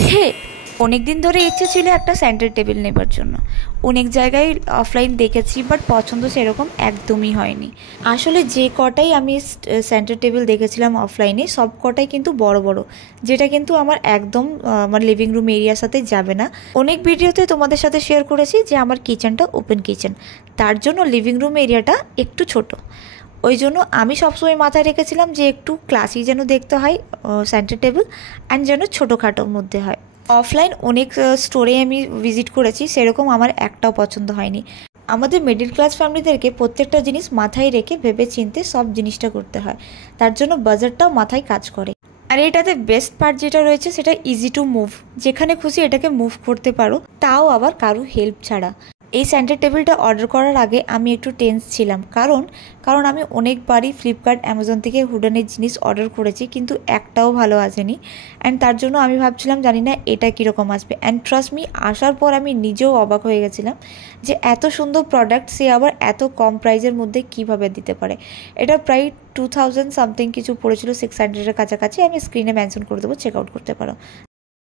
হে, অনেক দিন ধরে ইচ্ছে ছিল একটা সেন্টার টেবিল নেবার জন্য। অনেক জায়গায় অফলাইন দেখেছি, বাট পছন্দ সেরকম একদমই হয়নি। আসলে যে কটাই আমি সেন্টার টেবিল দেখেছিলাম অফলাইনে, সব কটাই কিন্তু বড় বড়, যেটা কিন্তু আমার একদম আমার লিভিং রুম এরিয়ার সাথে যাবে না। অনেক ভিডিওতে তোমাদের সাথে শেয়ার করেছি যে আমার কিচেনটা ওপেন কিচেন, তার জন্য লিভিং রুম এরিয়াটা একটু ছোট। ওই জন্য আমি সবসময় মাথায় রেখেছিলাম যে একটু ক্লাসি যেন দেখতে হয় সেন্টার টেবিল, অ্যান্ড যেন ছোটোখাটোর মধ্যে হয়। অফলাইন অনেক স্টোরে আমি ভিজিট করেছি, সেরকম আমার একটাও পছন্দ হয়নি। আমাদের মিডল ক্লাস ফ্যামিলিদেরকে প্রত্যেকটা জিনিস মাথায় রেখে ভেবে চিনতে সব জিনিসটা করতে হয়, তার জন্য বাজেটটাও মাথায় কাজ করে। আর এটাতে বেস্ট পার্ট যেটা রয়েছে সেটা ইজি টু মুভ, যেখানে খুশি এটাকে মুভ করতে পারো, তাও আবার কারো হেল্প ছাড়া। এই সেন্টার টেবিলটা অর্ডার করার আগে আমি একটু টেন্স ছিলাম, কারণ কারণ আমি অনেকবারই ফ্লিপকার্ট অ্যামাজন থেকে হুডানের জিনিস অর্ডার করেছি, কিন্তু একটাও ভালো আসেনি। অ্যান্ড তার জন্য আমি ভাবছিলাম জানি না এটা কীরকম আসবে। অ্যান্ড ট্রাস্ট মি, আসার পর আমি নিজেও অবাক হয়ে গেছিলাম যে এত সুন্দর প্রোডাক্ট সে আবার এত কম প্রাইসের মধ্যে কীভাবে দিতে পারে। এটা প্রায় 2000 সামথিং কিছু পড়েছিল, 600-এর কাছাকাছি। আমি স্ক্রিনে মেনশন করে দেবো, চেক আউট করতে পারো।